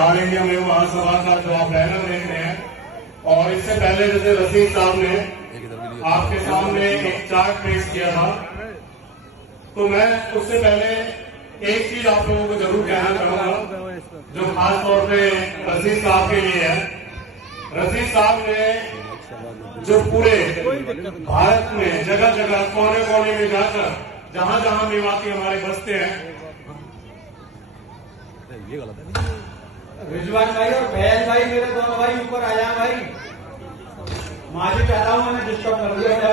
All India में महासभा का जो आप बैनर देख रहे हैं, और इससे पहले जैसे रसीद साहब ने आपके सामने एक चार्ट पेश किया था, तो मैं उससे पहले एक चीज आप लोगों को जरूर कहना चाहूंगा जो खास तौर पे रसीद साहब के लिए है। रसीद साहब ने जो पूरे भारत में जगह जगह कोने कोने में जाकर जहां जहां मेवाती हमारे बसते हैं, ये गलत है। रिजवान भाई और भैन भाई, मेरे दोनों भाई ऊपर आ जाए भाई। माफी चाहता हूँ, मैंने डिस्टर्ब कर दिया।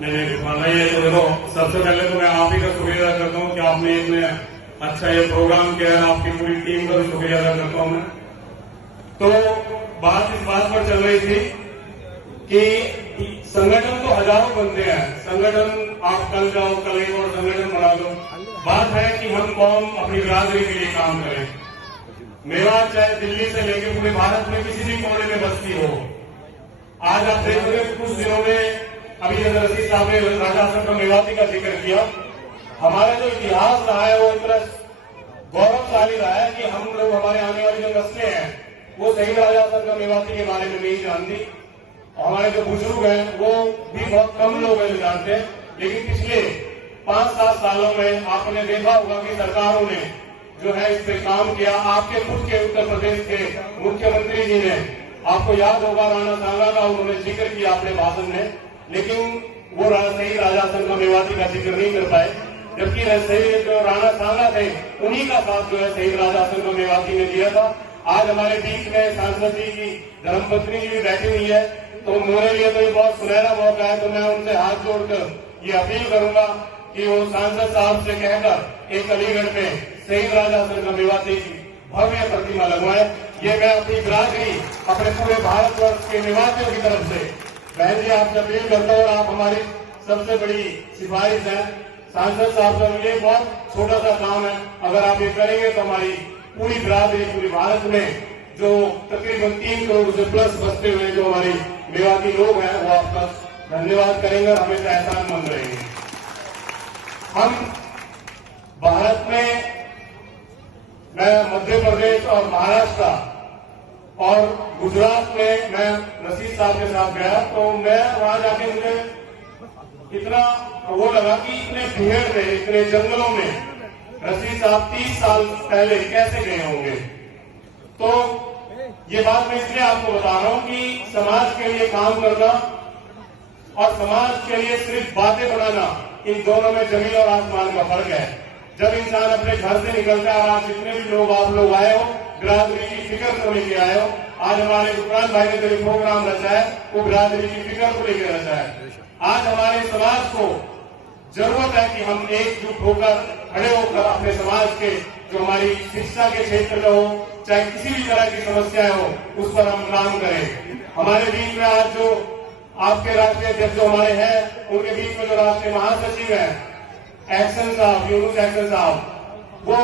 नहीं रिजवान भाई, ये तो देखो, सबसे पहले तो मैं आप ही का शुक्रिया अदा करता हूँ कि आपने इतने अच्छा ये प्रोग्राम किया है। आपकी पूरी टीम का भी शुक्रिया अदा करता हूँ मैं। तो बात इस बात पर चल रही थी कि संगठन तो हजारों बनते हैं, संगठन आप कल जाओ कल एक और संगठन बना दो। बात है कि हम कौन अपनी बिरादरी के लिए काम करें। मेवात चाहे दिल्ली से लेकर पूरे भारत में किसी भी कोने में बस्ती हो, आज आप देखोगे कुछ दिनों में, अभी जैसे रसीद साहब ने राजा आसन मेवाती का जिक्र किया, हमारा जो इतिहास रहा है वो इतना गौरवशाली रहा है कि हम लोग, हमारे आने वाली जो नस्लें हैं वो शहीद राजा आसन मेवाती के बारे में नहीं जानती। हमारे जो बुजुर्ग हैं वो भी बहुत कम लोग हैं जानते हैं। लेकिन पिछले 5-7 सालों में आपने देखा होगा कि सरकारों ने जो है इस पे काम किया। आपके खुद के उत्तर प्रदेश के मुख्यमंत्री जी ने, आपको याद होगा राणा सांगा का उन्होंने जिक्र किया अपने भाषण में, लेकिन वो शहीद राजा आसन मेवाती का जिक्र नहीं कर पाए। जबकि शहीद जो राणा सांगा थे उन्हीं का साथ जो है शहीद राजा आसन मेवाती ने दिया था। आज हमारे बीच में सांसद जी की धर्मपत्नी जी भी बैठी हुई है, तो मेरे लिए तो ये बहुत सुनहरा मौका है। तो मैं उनसे हाथ जोड़कर ये अपील करूंगा कि वो सांसद साहब से कहकर एक अलीगढ़ में शहीद राजा आसन मेवाती की भव्य प्रतिमा लगवाए। ये मैं अपनी बिरादरी, अपने पूरे भारतवर्ष के निवासियों की तरफ से बहन जी आपसे अपील करता हूँ। और आप हमारी सबसे बड़ी सिफारिश है सांसद साहब का, ये बहुत छोटा सा काम है, अगर आप ये करेंगे तो हमारी पूरी बिरादरी, पूरे भारत में जो तकरीबन 3 करोड़ से प्लस बसते हुए जो हमारी मेवाती लोग हैं वो आपका धन्यवाद करेंगे और हमेशा एहसानमंद रहेंगे। हम भारत में, मैं मध्य प्रदेश और महाराष्ट्र और गुजरात में मैं रसीद साहब के साथ गया, तो मैं वहां जाके मुझे इतना वो लगा कि इतने भीड़ में, इतने जंगलों में रसीद साहब 30 साल पहले कैसे गए होंगे। तो ये बात मैं इसलिए आपको बता रहा हूं कि समाज के लिए काम करना और समाज के लिए सिर्फ बातें बनाना, इन दोनों में जमीन और आसमान का फर्क है। जब इंसान अपने घर से निकलता है, और आज जितने भी लोग आप लोग आए हो, बिरादरी की फिक्र को लेके आए हो, आज हमारे दुकान भाई ने जो प्रोग्राम रचा है वो बिरादरी की फिक्र को लेकर रचा है। आज हमारे समाज को जरूरत है कि हम एकजुट होकर, खड़े होकर अपने समाज के जो हमारी शिक्षा के क्षेत्र में हो, चाहे किसी भी तरह की समस्याएं हो, उस पर हम काम करें। हमारे बीच में आज जो आपके राष्ट्रीय अध्यक्ष जो हमारे हैं, उनके बीच में जो राष्ट्रीय महासचिव है एक्शन साहब, यूनुस एक्शन साहब, वो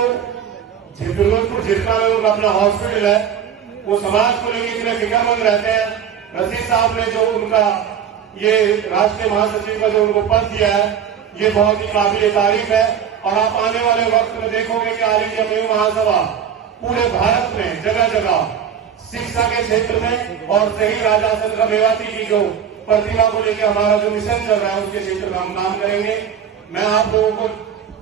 फिरोजपुर झिरका में उनका अपना हॉस्पिटल है, वो समाज को लेकर इतने फिक्रमंद रहते हैं। रसीद साहब ने जो उनका ये राष्ट्रीय महासचिव का जो उनको पद दिया है, ये बहुत ही काबिल तारीफ है। और आप आने वाले वक्त में देखोगे कि ऑल इंडिया मेव महासभा पूरे भारत में जगह जगह शिक्षा के क्षेत्र में और शहीद राजा आसन मेवाती की जो प्रतिमा को लेकर हमारा जो मिशन चल रहा है उसके क्षेत्र में हम काम करेंगे। मैं आप लोगों को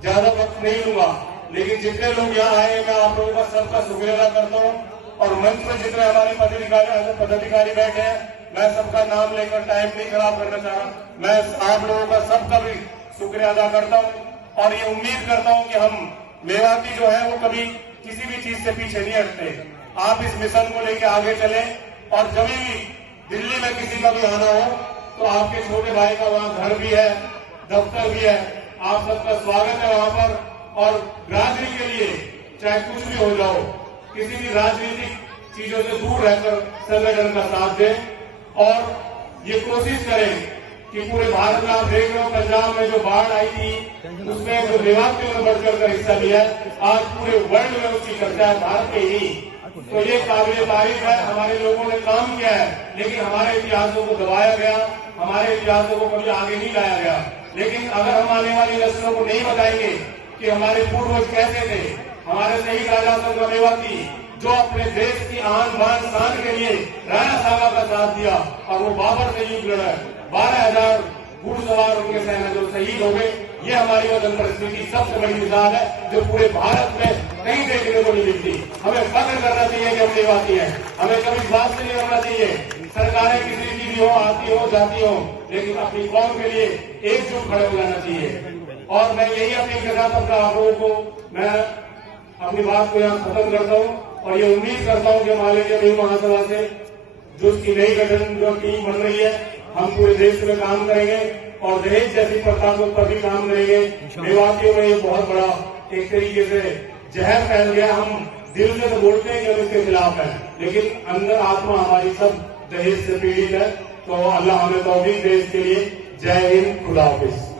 ज्यादा वक्त नहीं लूंगा, लेकिन जितने लोग यहाँ आए मैं आप लोगों का सबका शुक्रिया अदा करता हूँ। और मंच में जितने हमारे पदाधिकारी बैठे हैं, मैं सबका नाम लेकर टाइम नहीं खराब करना चाह रहा, मैं आप लोगों का सबका भी शुक्रिया अदा करता हूँ। और ये उम्मीद करता हूँ कि हम मेवाती जो है वो कभी किसी भी चीज से पीछे नहीं हटते। आप इस मिशन को लेकर आगे चलें, और जब भी दिल्ली में किसी का भी आना हो तो आपके छोटे भाई का वहाँ घर भी है, दफ्तर भी है, आप सबका स्वागत है वहाँ पर। और बिरादरी के लिए चाहे कुछ भी हो जाओ, किसी भी राजनीतिक चीजों से दूर रहकर संगठन का साथ दें। और ये कोशिश करें कि पूरे भारत में, आप देख रहे हो पंजाब में जो बाढ़ आई थी उसमें जो मेवातियों ने बढ़ चढ़कर हिस्सा लिया, आज पूरे वर्ल्ड में उसकी चर्चा है, भारत में ही। तो ये काबिल तारीफ है, हमारे लोगों ने काम किया है, लेकिन हमारे इतिहासों को दबाया गया, हमारे इतिहासों को कभी आगे नहीं लाया गया। लेकिन अगर हम आने वाली नस्लों को नहीं बताएंगे कि हमारे पूर्वज कैसे थे, हमारे शहीद राजा आसन मेवाती जो अपने देश की आन बान शान के लिए राणा साहब का साथ दिया और वो बाबर से युद्ध लड़ा। 12,000 घुड़सवार उनके सेना जो शहीद हो गए। ये हमारी वतन परिस्थिति की सबसे बड़ी मिसाल है जो पूरे भारत में कहीं देखने को नहीं मिलती। हमें फख्र करना चाहिए कि हम निवासी हैं। हमें कभी इस बात से नहीं करना चाहिए सरकारें किसी की भी हो, आती हो जाती हो, लेकिन अपनी कौम के लिए एकजुट खड़े हो जाना चाहिए। और मैं यही अपील के साथ अपने आप लोगों को मैं अपनी बात को यहाँ खत्म करता हूँ और ये उम्मीद करता हूँ कि माननीय नई महासभा से जो उसकी नई गठन जो टीम बन रही है, हम पूरे देश में काम करेंगे और दहेज जैसी प्रथा के ऊपर भी काम करेंगे। मेवातियों में ये बहुत बड़ा एक तरीके से जहर फैल गया। हम दिल से तो बोलते हैं कि हम इसके खिलाफ हैं, लेकिन अंदर आत्मा हमारी सब दहेज से पीड़ित है। तो अल्लाह हमें तौफीक दे इसके लिए। जय हिंद, खुदा हाफिज।